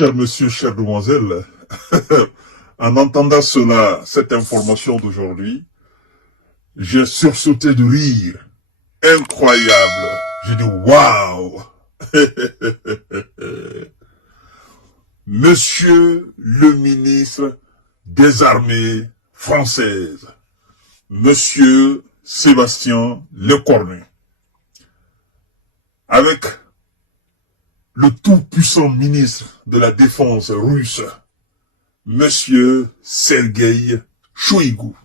cher monsieur, chère demoiselle, en entendant cela, cette information d'aujourd'hui, j'ai sursauté de rire. Incroyable. J'ai dit waouh. Monsieur le ministre des armées françaises, monsieur Sébastien Lecornu, avec le tout-puissant ministre de la Défense russe, monsieur Sergueï Shoïgou,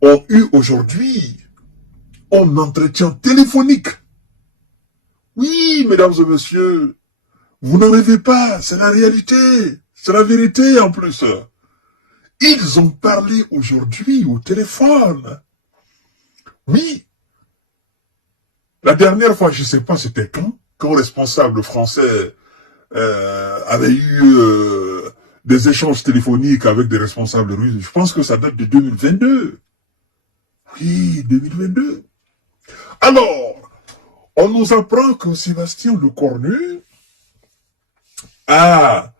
ont eu aujourd'hui un entretien téléphonique. Oui, mesdames et messieurs, vous n'en rêvez pas, c'est la réalité, c'est la vérité en plus. Ils ont parlé aujourd'hui au téléphone. Oui, la dernière fois, je ne sais pas c'était quand le responsable français avait eu des échanges téléphoniques avec des responsables russes. Je pense que ça date de 2022. Oui, 2022. Alors, on nous apprend que Sébastien Lecornu a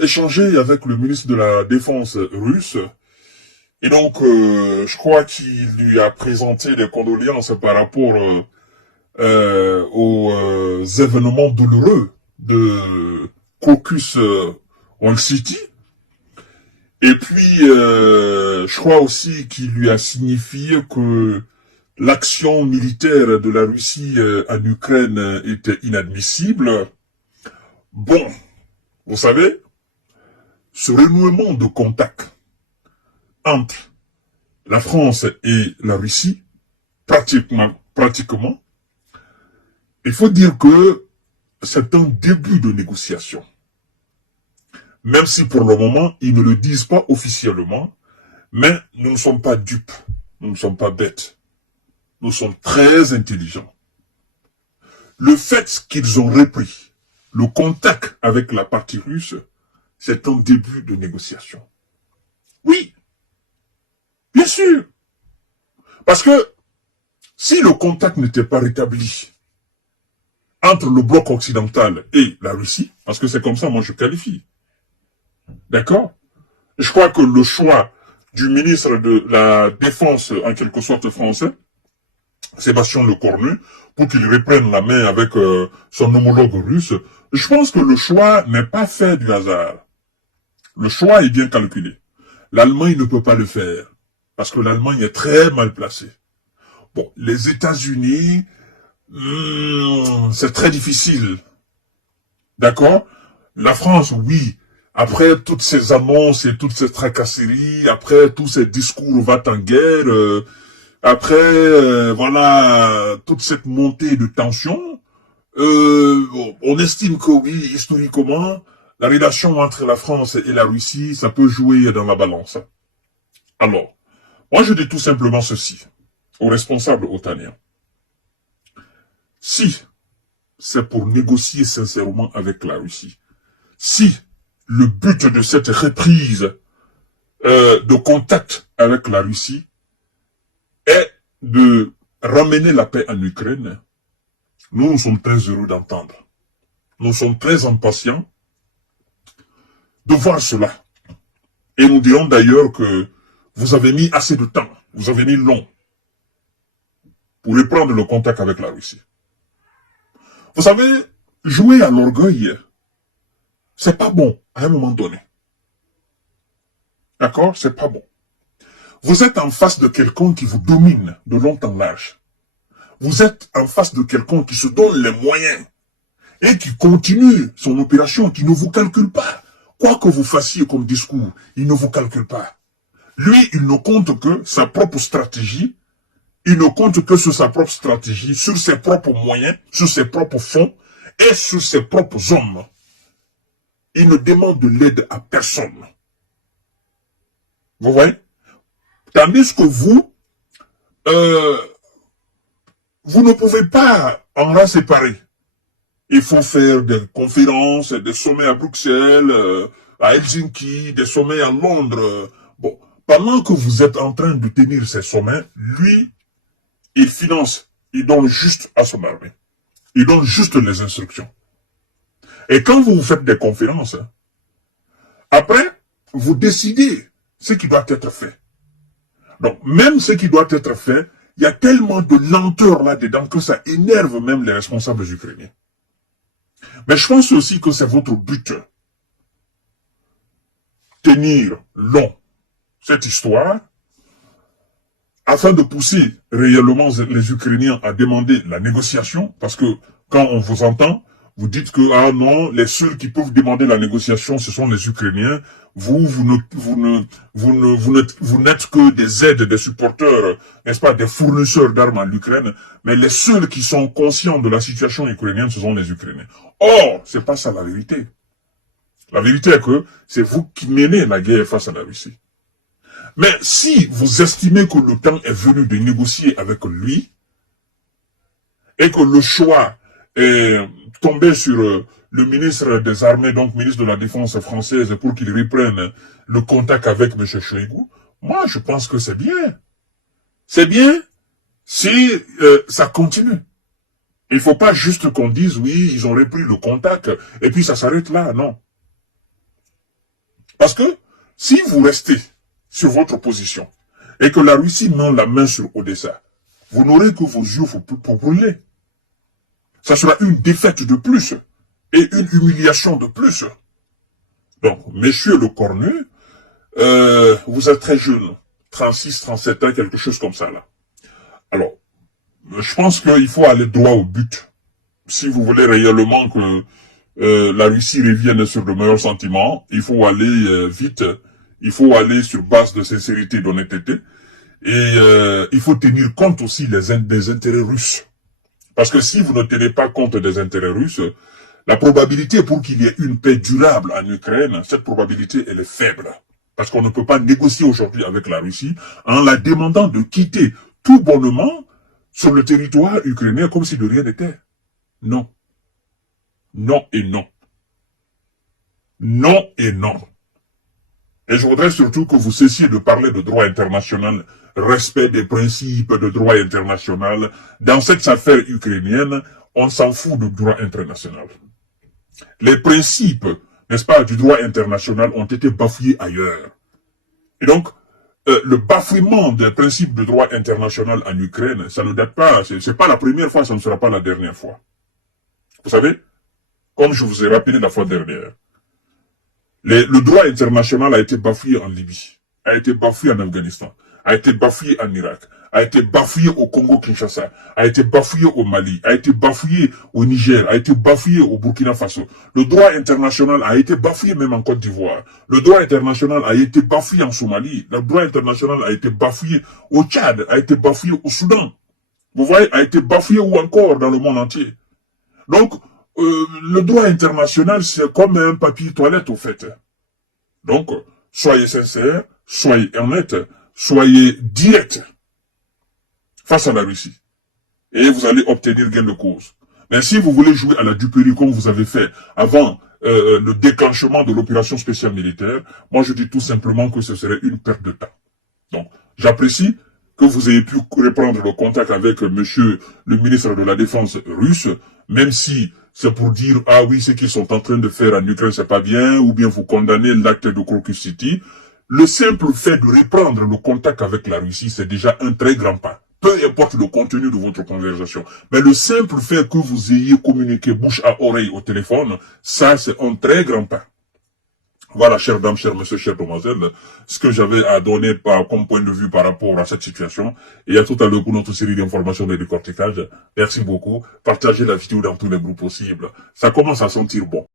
échangé avec le ministre de la Défense russe. Et donc, je crois qu'il lui a présenté des condoléances par rapport aux événements douloureux de Crocus One City. Et puis, je crois aussi qu'il lui a signifié que l'action militaire de la Russie en Ukraine était inadmissible. Bon, vous savez, ce renouement de contact entre la France et la Russie, pratiquement, il faut dire que c'est un début de négociation. Même si pour le moment, ils ne le disent pas officiellement, mais nous ne sommes pas dupes, nous ne sommes pas bêtes. Nous sommes très intelligents. Le fait qu'ils ont repris le contact avec la partie russe, c'est un début de négociation. Oui, bien sûr. Parce que si le contact n'était pas rétabli entre le bloc occidental et la Russie, parce que c'est comme ça, moi je qualifie. D'accord? Je crois que le choix du ministre de la Défense, en quelque sorte français, Sébastien Lecornu, pour qu'il reprenne la main avec son homologue russe, je pense que le choix n'est pas fait du hasard. Le choix est bien calculé. L'Allemagne ne peut pas le faire, parce que l'Allemagne est très mal placée. Bon, les États-Unis, c'est très difficile. D'accord? La France, oui. Après toutes ces annonces et toutes ces tracasseries, après tous ces discours va-t-en-guerre, après, voilà, toute cette montée de tension, on estime que oui, historiquement, la relation entre la France et la Russie, ça peut jouer dans la balance. Alors, moi je dis tout simplement ceci, aux responsables otaniens. Si c'est pour négocier sincèrement avec la Russie, si le but de cette reprise de contact avec la Russie est de ramener la paix en Ukraine, nous sommes très heureux d'entendre. Nous sommes très impatients de voir cela. Et nous dirons d'ailleurs que vous avez mis assez de temps, vous avez mis long pour reprendre le contact avec la Russie. Vous savez, jouer à l'orgueil, c'est pas bon à un moment donné. D'accord? C'est pas bon. Vous êtes en face de quelqu'un qui vous domine de long en large. Vous êtes en face de quelqu'un qui se donne les moyens et qui continue son opération, qui ne vous calcule pas. Quoi que vous fassiez comme discours, il ne vous calcule pas. Lui, il ne compte que sa propre stratégie, il ne compte que sur sa propre stratégie, sur ses propres moyens, sur ses propres fonds et sur ses propres hommes. Il ne demande de l'aide à personne. Vous voyez? Tandis que vous ne pouvez pas en la séparer. Il faut faire des conférences, des sommets à Bruxelles, à Helsinki, des sommets à Londres. Bon, pendant que vous êtes en train de tenir ces sommets, lui, il finance, il donne juste à son armée. Il donne juste les instructions. Et quand vous faites des conférences, après, vous décidez ce qui doit être fait. Donc, même ce qui doit être fait, il y a tellement de lenteur là-dedans que ça énerve même les responsables ukrainiens. Mais je pense aussi que c'est votre but. Tenir long cette histoire afin de pousser réellement les Ukrainiens à demander la négociation, parce que quand on vous entend, vous dites que, ah non, les seuls qui peuvent demander la négociation, ce sont les Ukrainiens. Vous n'êtes que des aides, des supporters, n'est-ce pas, des fournisseurs d'armes à l'Ukraine, mais les seuls qui sont conscients de la situation ukrainienne, ce sont les Ukrainiens. Or, c'est pas ça la vérité. La vérité est que c'est vous qui menez la guerre face à la Russie. Mais si vous estimez que le temps est venu de négocier avec lui, et que le choix est tombé sur le ministre des Armées, donc ministre de la Défense française, pour qu'il reprenne le contact avec M. Shoigu, moi je pense que c'est bien. C'est bien si ça continue. Il ne faut pas juste qu'on dise, oui, ils ont repris le contact, et puis ça s'arrête là, non. Parce que si vous restez sur votre position, et que la Russie met la main sur Odessa, vous n'aurez que vos yeux pour brûler. Ça sera une défaite de plus, et une humiliation de plus. Donc, messieurs le cornu, vous êtes très jeune, 36, 37 ans, quelque chose comme ça là. Alors, je pense qu'il faut aller droit au but. Si vous voulez réellement que la Russie revienne sur de meilleurs sentiments, il faut aller vite, il faut aller sur base de sincérité et d'honnêteté, et il faut tenir compte aussi des intérêts russes. Parce que si vous ne tenez pas compte des intérêts russes, la probabilité pour qu'il y ait une paix durable en Ukraine, cette probabilité, elle est faible. Parce qu'on ne peut pas négocier aujourd'hui avec la Russie en la demandant de quitter tout bonnement sur le territoire ukrainien comme si de rien n'était. Non. Non et non. Non et non. Et je voudrais surtout que vous cessiez de parler de droit international, respect des principes de droit international. Dans cette affaire ukrainienne, on s'en fout du droit international. Les principes, n'est-ce pas, du droit international ont été bafoués ailleurs. Et donc, le bafouement des principes de droit international en Ukraine, ça ne date pas, c'est pas la première fois, ça ne sera pas la dernière fois. Vous savez, comme je vous ai rappelé la fois dernière, le droit international a été bafoué en Libye, a été bafoué en Afghanistan, a été bafoué en Irak, a été bafoué au Congo-Kinshasa, a été bafoué au Mali, a été bafoué au Niger, a été bafoué au Burkina Faso. Le droit international a été bafoué même en Côte d'Ivoire. Le droit international a été bafoué en Somalie. Le droit international a été bafoué au Tchad, a été bafoué au Soudan. Vous voyez, a été bafoué où encore dans le monde entier. Donc, le droit international, c'est comme un papier toilette, au fait. Donc, soyez sincères, soyez honnêtes, soyez directs face à la Russie. Et vous allez obtenir gain de cause. Mais si vous voulez jouer à la duperie comme vous avez fait avant le déclenchement de l'opération spéciale militaire, moi je dis tout simplement que ce serait une perte de temps. Donc, j'apprécie que vous ayez pu reprendre le contact avec monsieur le ministre de la Défense russe, même si c'est pour dire, ah oui, ce qu'ils sont en train de faire en Ukraine, c'est pas bien, ou bien vous condamnez l'acte de Crocus City. Le simple fait de reprendre le contact avec la Russie, c'est déjà un très grand pas. Peu importe le contenu de votre conversation. Mais le simple fait que vous ayez communiqué bouche à oreille au téléphone, ça, c'est un très grand pas. Voilà, chères dames, chers messieurs, chères demoiselles, ce que j'avais à donner comme point de vue par rapport à cette situation. Et à tout à l'heure pour notre série d'informations et de décortiquage. Merci beaucoup. Partagez la vidéo dans tous les groupes possibles. Ça commence à sentir bon.